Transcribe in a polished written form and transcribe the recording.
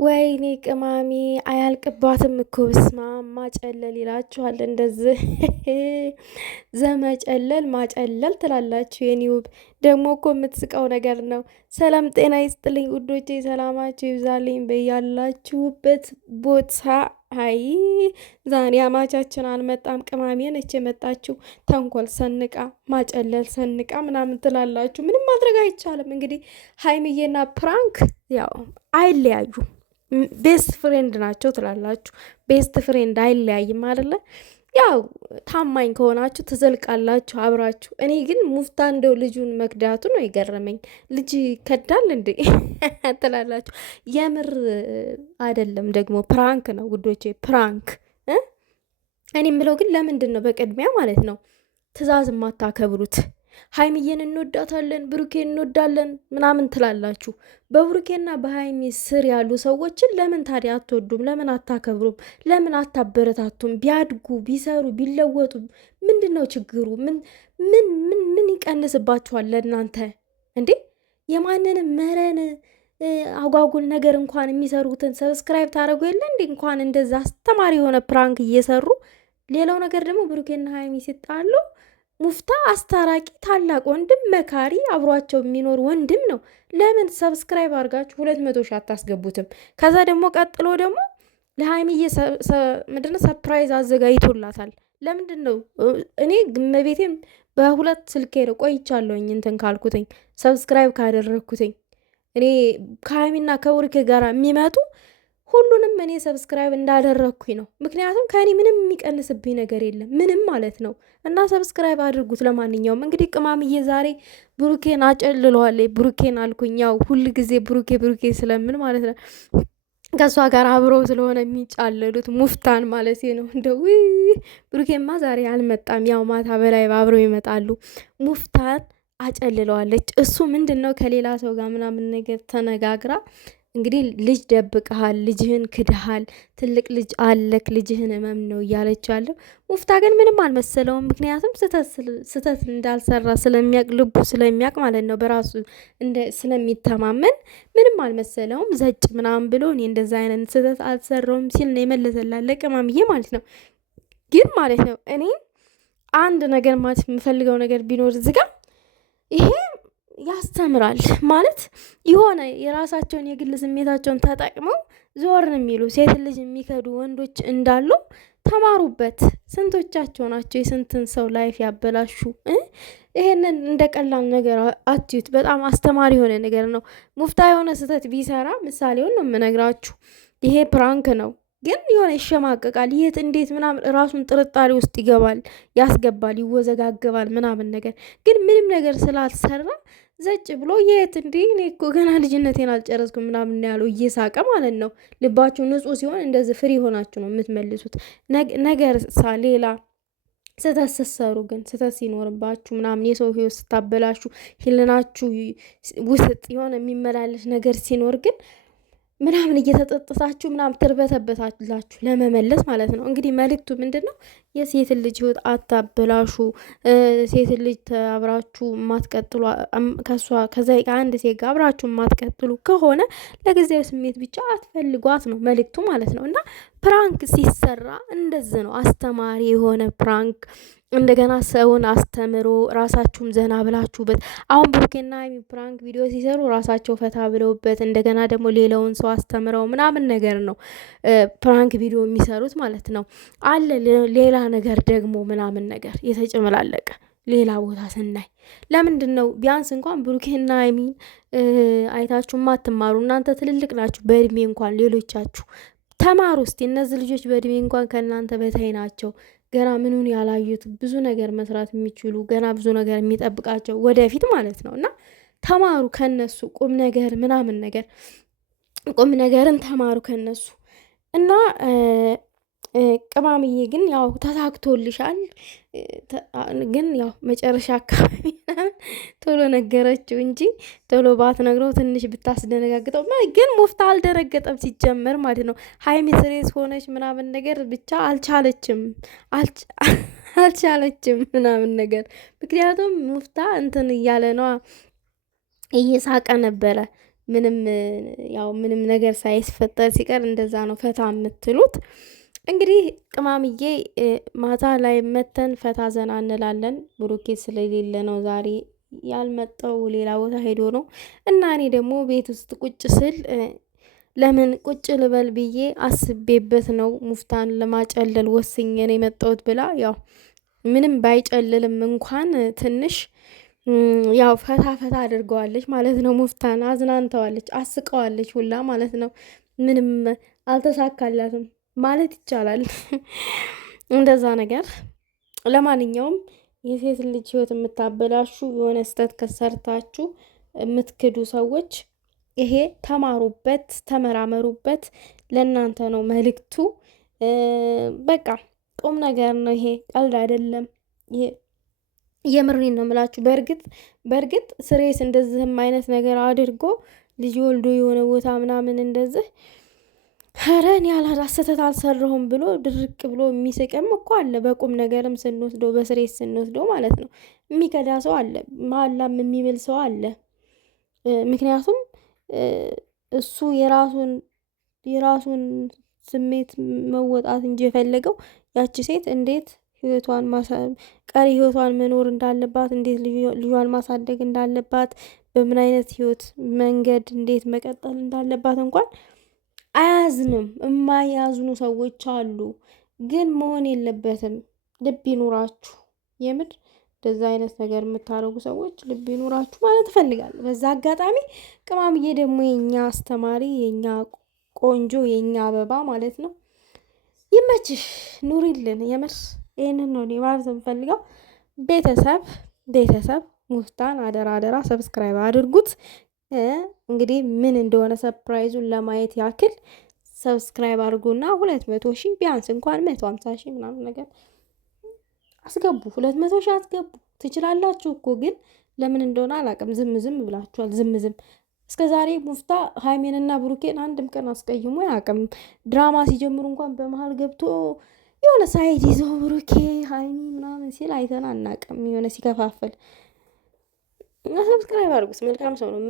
ወይኔ ቅማሜ አያልቅባትም እኮ በስመ አብ ማጨለል ይላችኋል። እንደዚህ ዘመጨለል ማጨለል ትላላችሁ። የኔ ውብ ደግሞ እኮ የምትስቀው ነገር ነው። ሰላም ጤና ይስጥልኝ ውዶቼ፣ ሰላማችሁ ይብዛልኝ በያላችሁበት ቦታ። አይ ዛሬ አማቻችን አልመጣም። ቅማሜ ነች የመጣችው። ተንኮል ሰንቃ ማጨለል ሰንቃ ምናምን ትላላችሁ። ምንም ማድረግ አይቻልም። እንግዲህ ሀይሚዬና ፕራንክ ያው አይለያዩም። ቤስት ፍሬንድ ናቸው ትላላችሁ። ቤስት ፍሬንድ አይለያይም አይደለ? ያው ታማኝ ከሆናችሁ ትዘልቃላችሁ አብራችሁ። እኔ ግን ሙፍታ እንደው ልጁን መክዳቱ ነው የገረመኝ። ልጅ ከዳል እንዴ ትላላችሁ። የምር አይደለም ደግሞ ፕራንክ ነው ውዶቼ፣ ፕራንክ። እኔ የምለው ግን ለምንድን ነው በቅድሚያ ማለት ነው ትዕዛዝ የማታከብሩት? ሀይሚዬን እንወዳታለን ብሩኬን እንወዳለን ምናምን ትላላችሁ። በብሩኬና በሀይሚ ስር ያሉ ሰዎችን ለምን ታዲያ አትወዱም? ለምን አታከብሩም? ለምን አታበረታቱም? ቢያድጉ ቢሰሩ ቢለወጡ ምንድን ነው ችግሩ? ምን ይቀንስባችኋል ለእናንተ እንዴ? የማንንም መረን አጓጉል ነገር እንኳን የሚሰሩትን ሰብስክራይብ ታደረጉ የለ እንዴ? እንኳን እንደዛ አስተማሪ የሆነ ፕራንክ እየሰሩ ሌላው ነገር ደግሞ ብሩኬና ሀይሚ ሲጣሉ ሙፍታ አስታራቂ ታላቅ ወንድም መካሪ አብሯቸው የሚኖር ወንድም ነው። ለምን ሰብስክራይብ አድርጋችሁ 200 ሺህ አታስገቡትም? ከዛ ደግሞ ቀጥሎ ደግሞ ለሀይሚዬ ምንድነው ሰፕራይዝ አዘጋጅቶላታል። ለምንድን ነው እኔ ግመቤቴም በሁለት ስልኬ ነው ቆይቻለሁኝ እንትን ካልኩትኝ ሰብስክራይብ ካደረግኩትኝ እኔ ከሀይሚና ከብሩኬ ጋር የሚመጡ ሁሉንም እኔ ሰብስክራይብ እንዳደረግኩኝ ነው። ምክንያቱም ከእኔ ምንም የሚቀንስብኝ ነገር የለም ምንም ማለት ነው። እና ሰብስክራይብ አድርጉት። ለማንኛውም እንግዲህ ቅማምዬ ዛሬ ብሩኬን አጨልለዋለች። ብሩኬን አልኩኝ ያው ሁል ጊዜ ብሩኬ ብሩኬ ስለምን ማለት ነው ከእሷ ጋር አብረው ስለሆነ የሚጫለሉት ሙፍታን ማለት ነው። እንደው ብሩኬማ ዛሬ አልመጣም። ያው ማታ በላይ አብረው ይመጣሉ። ሙፍታን አጨልለዋለች። እሱ ምንድን ነው ከሌላ ሰው ጋር ምናምን ነገር ተነጋግራ እንግዲህ ልጅ ደብቀሃል፣ ልጅህን ክድሃል፣ ትልቅ ልጅ አለክ፣ ልጅህን እመም ነው እያለች ያለው። ሙፍታ ግን ምንም አልመሰለውም። ምክንያቱም ስተት እንዳልሰራ ስለሚያቅ ልቡ ስለሚያቅ ማለት ነው፣ በራሱ ስለሚተማመን ምንም አልመሰለውም። ዘጭ ምናምን ብሎ እኔ እንደዛ አይነት ስተት አልሰራውም ሲል ነው የመለሰላለ ቅማምዬ ማለት ነው። ግን ማለት ነው እኔ አንድ ነገር ማለት የምፈልገው ነገር ቢኖር ዝጋ ይሄ ያስተምራል ማለት የሆነ የራሳቸውን የግል ስሜታቸውን ተጠቅመው ዞር የሚሉ ሴት ልጅ የሚከዱ ወንዶች እንዳሉ ተማሩበት። ስንቶቻቸው ናቸው የስንትን ሰው ላይፍ ያበላሹ? ይሄንን እንደ ቀላል ነገር አትዩት። በጣም አስተማሪ የሆነ ነገር ነው። ሙፍታ የሆነ ስህተት ቢሰራ ምሳሌውን ነው የምነግራችሁ። ይሄ ፕራንክ ነው ግን የሆነ ይሸማቀቃል። የት እንዴት ምናምን ራሱን ጥርጣሬ ውስጥ ይገባል፣ ያስገባል፣ ይወዘጋገባል ምናምን ነገር ግን ምንም ነገር ስላልሰራ ዘጭ ብሎ የት እንዴ እኔ እኮ ገና ልጅነቴን አልጨረስኩም ምናምን ያለው እየሳቀ ማለት ነው። ልባችሁ ንጹሕ ሲሆን እንደዚህ ፍሪ ሆናችሁ ነው የምትመልሱት። ነገር ሌላ ስህተት ስትሰሩ ግን ስህተት ሲኖርባችሁ ምናምን የሰው ህይወት ስታበላሹ ህልናችሁ ውስጥ የሆነ የሚመላለስ ነገር ሲኖር ግን ምናምን እየተጠጥታችሁ ምናምን ትርበተበታላችሁ ለመመለስ ማለት ነው። እንግዲህ መልእክቱ ምንድን ነው? የሴትን ልጅ ህይወት አታበላሹ። ሴትን ልጅ አብራችሁ የማትቀጥሉ ከአንድ ሴት ጋር አብራችሁ የማትቀጥሉ ከሆነ ለጊዜያዊ ስሜት ብቻ አትፈልጓት ነው መልእክቱ ማለት ነው። እና ፕራንክ ሲሰራ እንደዚህ ነው፣ አስተማሪ የሆነ ፕራንክ እንደገና ሰውን አስተምሮ ራሳችሁም ዘና ብላችሁበት። አሁን ብሩኬና ሀይሚ ፕራንክ ቪዲዮ ሲሰሩ ራሳቸው ፈታ ብለውበት እንደገና ደግሞ ሌላውን ሰው አስተምረው ምናምን ነገር ነው ፕራንክ ቪዲዮ የሚሰሩት ማለት ነው። አለ ሌላ ነገር ደግሞ ምናምን ነገር የተጨመላለቀ ሌላ ቦታ ስናይ ለምንድን ነው ቢያንስ እንኳን ብሩኬና ሀይሚን አይታችሁ ማትማሩ? እናንተ ትልልቅ ናችሁ በእድሜ እንኳን ሌሎቻችሁ ተማሩ እስቲ። እነዚህ ልጆች በእድሜ እንኳን ከእናንተ በታይ ናቸው። ገና ምኑን ያላዩት ብዙ ነገር መስራት የሚችሉ ገና ብዙ ነገር የሚጠብቃቸው ወደፊት ማለት ነው። እና ተማሩ ከነሱ ቁም ነገር ምናምን ነገር ቁም ነገርን ተማሩ ከነሱ እና ቅማምዬ ግን ያው ተሳክቶልሻል። ግን ያው መጨረሻ አካባቢ ቶሎ ነገረችው እንጂ ቶሎ ባትነግረው ትንሽ ብታስደነጋግጠው። ግን ሙፍታ አልደረገጠም ሲጀመር ማለት ነው። ሀይሚ ስሬስ ሆነች ምናምን ነገር ብቻ አልቻለችም ምናምን ነገር። ምክንያቱም ሙፍታ እንትን እያለ ነዋ፣ እየሳቀ ነበረ ምንም ነገር ሳይፈጠር ሲቀር እንደዛ ነው ፈታ የምትሉት። እንግዲህ ቅማምዬ ማታ ላይ መተን ፈታ ዘና እንላለን። ብሩኬ ስለሌለ ነው ዛሬ ያልመጣው፣ ሌላ ቦታ ሄዶ ነው እና እኔ ደግሞ ቤት ውስጥ ቁጭ ስል ለምን ቁጭ ልበል ብዬ አስቤበት ነው ሙፍታን ለማጨለል ወስኜ ነው የመጣሁት ብላ ያው ምንም ባይጨልልም እንኳን ትንሽ ያው ፈታ ፈታ አድርገዋለች ማለት ነው። ሙፍታን አዝናንተዋለች፣ አስቀዋለች ሁላ ማለት ነው። ምንም አልተሳካላትም ማለት ይቻላል። እንደዛ ነገር። ለማንኛውም የሴት ልጅ ህይወት የምታበላሹ የሆነ ስህተት ከሰርታችሁ የምትክዱ ሰዎች ይሄ ተማሩበት፣ ተመራመሩበት። ለእናንተ ነው መልእክቱ። በቃ ቁም ነገር ነው ይሄ፣ ቀልድ አይደለም ይሄ። የምሬን ነው የምላችሁ። በእርግጥ ስሬስ እንደዚህም አይነት ነገር አድርጎ ልጅ ወልዶ የሆነ ቦታ ምናምን እንደዚህ ኸረን ያላዳ ስህተት አልሰራሁም ብሎ ድርቅ ብሎ የሚስቅም እኮ አለ። በቁም ነገርም ስንወስደው በስሬስ ስንወስደው ማለት ነው የሚከዳ ሰው አለ፣ መሀላም የሚምል ሰው አለ። ምክንያቱም እሱ የራሱን ስሜት መወጣት እንጂ የፈለገው ያቺ ሴት እንዴት ቀሪ ህይወቷን መኖር እንዳለባት፣ እንዴት ልጇን ማሳደግ እንዳለባት፣ በምን አይነት ህይወት መንገድ እንዴት መቀጠል እንዳለባት እንኳን አያዝንም። የማያዝኑ ሰዎች አሉ። ግን መሆን የለበትም። ልብ ይኑራችሁ። የምር እንደዛ አይነት ነገር የምታደርጉ ሰዎች ልብ ይኑራችሁ ማለት እፈልጋለሁ። በዛ አጋጣሚ ቅማምዬ ደግሞ የኛ አስተማሪ፣ የኛ ቆንጆ፣ የኛ አበባ ማለት ነው። ይመችሽ፣ ኑሪልን። የምር ይህንን ነው እኔ ማለት የምፈልገው። ቤተሰብ ሙፍታን አደራ ሰብስክራይብ አድርጉት። እንግዲህ ምን እንደሆነ ሰርፕራይዙን ለማየት ያክል ሰብስክራይብ አድርጉና 200 ሺህ ቢያንስ እንኳን 150 ሺህ ምናምን ነገር አስገቡ። 200 ሺህ አስገቡ። ትችላላችሁ እኮ ግን ለምን እንደሆነ አላውቅም። ዝም ብላችኋል። ዝም እስከ ዛሬ ሙፍታ ሃይሜንና ብሩኬን አንድም ቀን አስቀይሞ አያውቅም። ድራማ ሲጀምሩ እንኳን በመሀል ገብቶ የሆነ ሳይድ ይዞ ብሩኬ ሃይሚ ምናምን ሲል አይተን አናውቅም። የሆነ ሲከፋፈል እና ሰብስክራይብ አድርጉት። መልካም ሰው ነው።